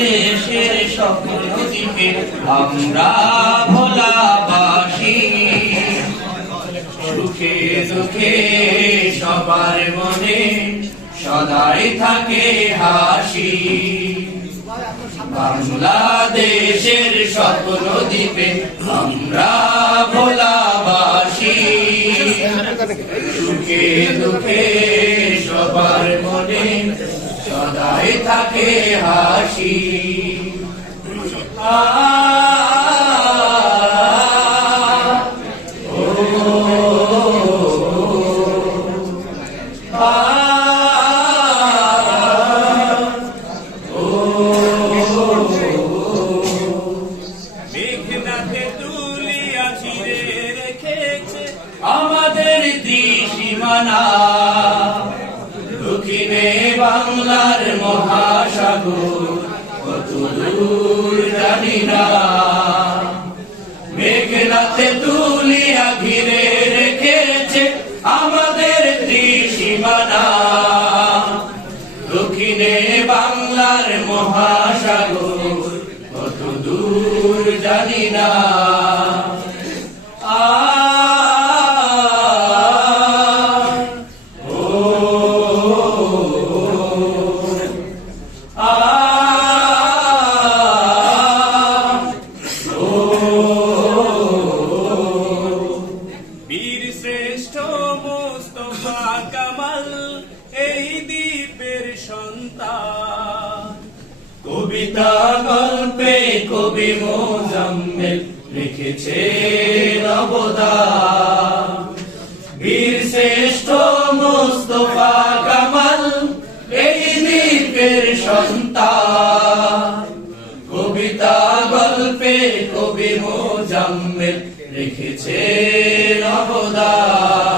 বাংলাদেশের স্বপ্ন দ্বীপে আমরা ভোলাবাসী। সুখে দুঃখে সবার মনে সদাই থাকে হাসি। বাংলাদেশের সকল দ্বীপে আমরা ভোলাবাসী। সুখে দুঃখে সবার মনে সদাই থাকে হাসি। আমাদের ত্রিসীমানা দক্ষিণে বাংলার মহাসাগর কত দূর জানি না। মেঘনাথে তুলিয়া ঘিরে রেখেছে আমাদের ত্রিসীমানা দক্ষিণে বাংলার মহাসাগর কত দূর জানি না। আ মোস্তফা কামাল, এই দ্বীপের সন্তান। কবিতা গল্পে কবি মোজাম্মেল লিখেছে বীর শ্রেষ্ঠ মোস্তফা কামাল, এই দ্বীপের সন্তান। কবিতা গল্পে কবি মোজাম্মেল লিখেছে অবদান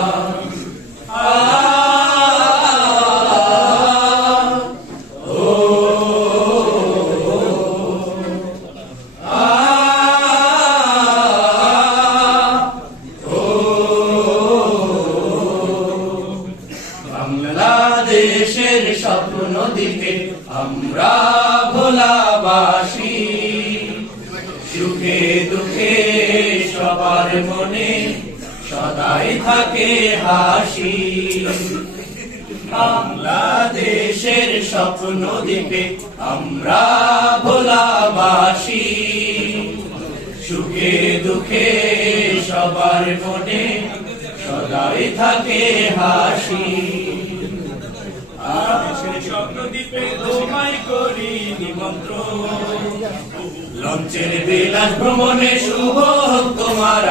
স্বপ্ন দ্বীপে আমরা ভোলাবাসী। সুখে দুঃখে সবার মনে সদাই থাকে হাসি। বাংলাদেশের স্বপ্ন দ্বীপে আমরা ভোলাবাসী। সুখে দুঃখে সবার মনে সদাই থাকে হাসি। লঞ্চের বিলাস ভ্রমণে শুভ তোমার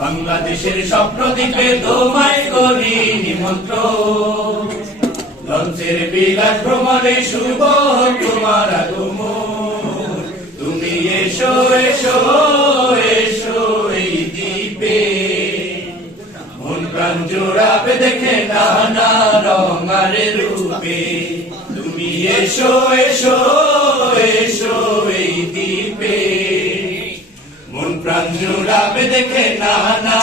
বাংলাদেশের স্বপ্ন দ্বীপে তোমায় করি নিমন্ত্রণ। লঞ্চের বিলাস ভ্রমণে শুভ তোমার আগমন। জোড়াবে দেখে নানা রঙার রূপে। তুমি এসো এসো এসো এই দ্বীপে। মন প্রাণ জোড়াবে দেখে নানা